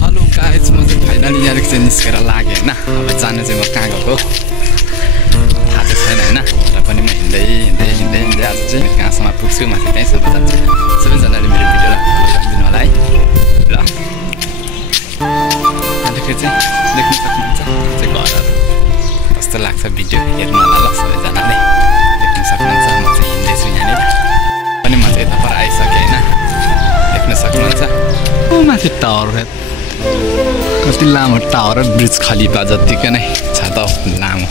hello guys म चाहिँ finally यहाँ चाहिँ निस्केर लागेँ होइन अब जाने चाहिँ म कहाँ गएको थाहा चाहिँ छैन होइन र पनि म हिँड्दै आज चाहिँ कहाँसम्म पुग्छु माथि त्यहीँसम्म जान्छु सबैजनाले मेरो भिडियोलाई फलो गरिदिनु होला है ल त्यहाँदेखि चाहिँ देख्न सक्नुहुन्छ चाहिँ घरहरू कस्तो लाग्छ भिडियो हेर्नु होला ल सबैजनाले देख्न सक्नुहुन्छ म चाहिँ हिँड्दैछु यहाँनिर पनि म चाहिँ यता पर आइसकेँ होइन देख्न सक्नुहुन्छ माथि टावर कति लामो टावर ब्रिज खलिफा जत्तिकै नै छ त लामो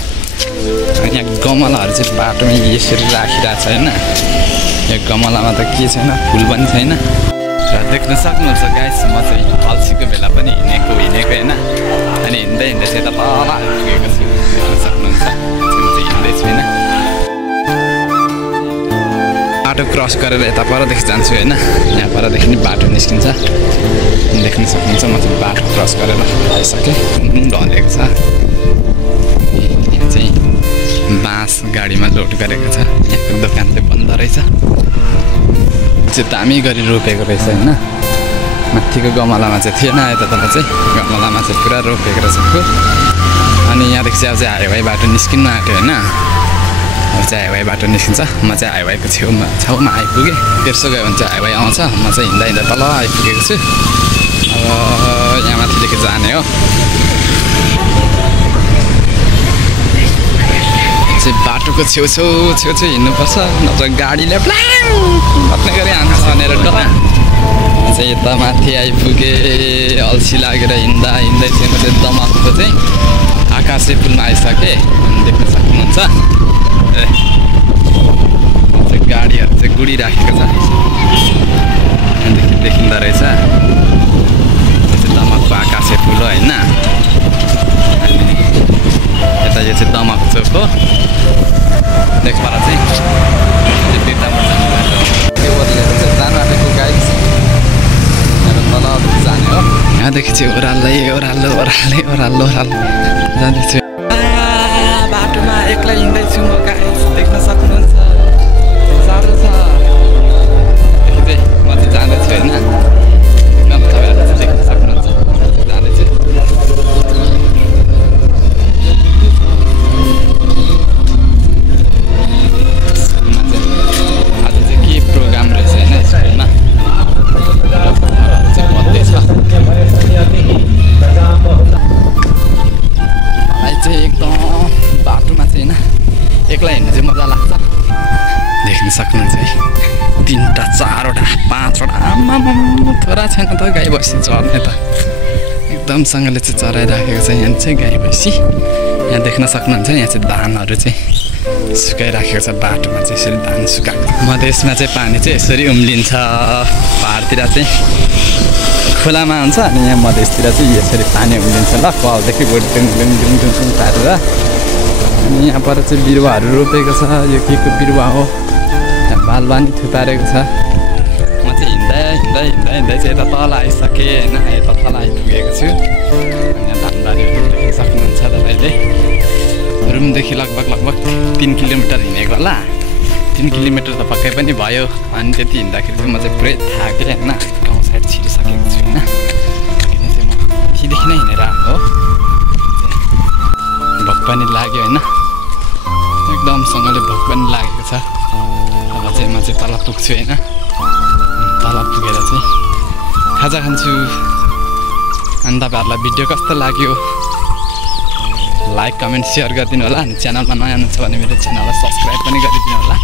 यहाँ गमलाहरू चाहिँ बाटोमा यसरी राखिरहेको छ होइन यो गमलामा त के छैन फुल पनि छैन र देख्न सक्नुहुन्छ गाइस म चाहिँ अल्छीको बेला पनि हिँडेको होइन अनि हिँड्दै चाहिँ यता तल पुगेको छु देख्न सक्नुहुन्छ म चाहिँ हिँड्दैछु होइन बाटो क्रस गरेर यता परदेखि जान्छु होइन यहाँ परदेखि नि बाटो निस्किन्छ देख्न सक्नुहुन्छ म चाहिँ बाटो क्रस गरेर आइसकेँ ढलेको छ यहाँ चाहिँ बाँस गाडीमा लोड गरेको छ यहाँको दोकान चाहिँ बन्द रहेछ चाहिँ दामी गरी रोपेको रहेछ होइन माथिको गमलामा चाहिँ थिएन यता तल चाहिँ गमलामा चाहिँ पुरा रोपेको रहेछ अनि यहाँदेखि चाहिँ अब चाहिँ हाइवे बाटो निस्किनु आँट्यो होइन अब चाहिँ हाइवे बाटो निस्किन्छ म चाहिँ हाइवेको छेउमा आइपुगेँ तेर्सो गयो भने चाहिँ हाइवे आउँछ म चाहिँ हिँड्दा तल आइपुगेको छु अब यहाँ माथिदेखि जाने हो चाहिँ बाटोको छेउछेउ हिँड्नुपर्छ नत्र गाडीले बत्ने गरी हान्छ भनेर डर चाहिँ यता माथि आइपुगेँ अल्छी लागेर हिँड्दै चाहिँ म चाहिँ दमकको चाहिँ आकाशे पुलमा आइसकेँ देख्न सक्नुहुन्छ चाहिँ गाडीहरू चाहिँ गुडिराखेको छ यहाँदेखि देखिँदो रहेछ दमकको आकाशे पुल हो होइन अनि यता यो चाहिँ दमक चोक हो त्यसबाट चाहिँ दुईवटा त्यो बदलेर चाहिँ जानु आँटेको गाइस तल जाने हो यहाँदेखि चाहिँ ओह्रालो जाँदैछु बाटोमा एक्लै हिँड्दैछु म गाइस देख्न सक्नुहुन्छ साह्रो छ देखि चाहिँ म चाहिँ जाँदैछु होइन तपाईँहरूले चाहिँ देख्न सक्नुहुन्छ जाँदैछु आज चाहिँ के प्रोग्राम रहेछ होइन स्कुलमा चाहिँ बन्दैछ मलाई चाहिँ एकदम बाटोमा चाहिँ होइन एक्लै हिँड्नु चाहिँ मजा लाग्छ देख्न सक्नुहुन्छ है 3टा 4वटा 5वटा आमा थोरा छैन त गाई भैँसी चर्ने त एकदमसँगले चाहिँ चराइराखेको छ यहाँ चाहिँ गाई भैँसी यहाँ देख्न सक्नुहुन्छ यहाँ चाहिँ धानहरू चाहिँ सुकाइराखेको छ बाटोमा चाहिँ यसरी धान सुकाएको मधेसमा चाहिँ पानी चाहिँ यसरी उम्लिन्छ पहाडतिर चाहिँ खोलामा हुन्छ अनि यहाँ मधेसतिर चाहिँ यसरी पानी उम्लिन्छ ल कलदेखि गुडुङ पारेर अनि यहाँ पर चाहिँ बिरुवाहरू रोपेको छ यो के को बिरुवा हो यहाँ बालबानी थुपारेको छ म चाहिँ हिँड्दै चाहिँ यता तल आइसकेँ होइन यता तल आइपुगेको छु अनि यहाँ धानबारीहरू देख्न सक्नुहुन्छ तपाईँले रुमदेखि लगभग 3 किलोमिटर हिँडेको होला 3 किलोमिटर त पक्कै पनि भयो अनि त्यति हिँड्दाखेरि चाहिँ म चाहिँ पुरै थाकेँ होइन गाउँ साइड छिरिसकेको छु होइन किन चाहिँ म यहीँदेखि नै हिँडेर आएको हो भोक पनि लाग्यो होइन एकदमसँगले भोक पनि लागेको छ अब चाहिँ म चाहिँ तल पुग्छु होइन तल पुगेर चाहिँ खाजा खान्छु अनि तपाईँहरूलाई भिडियो कस्तो लाग्यो लाइक कमेन्ट सेयर गरिदिनु होला अनि च्यानलमा नयाँ हुनुहुन्छ भने मेरो च्यानललाई सब्सक्राइब पनि गरिदिनु होला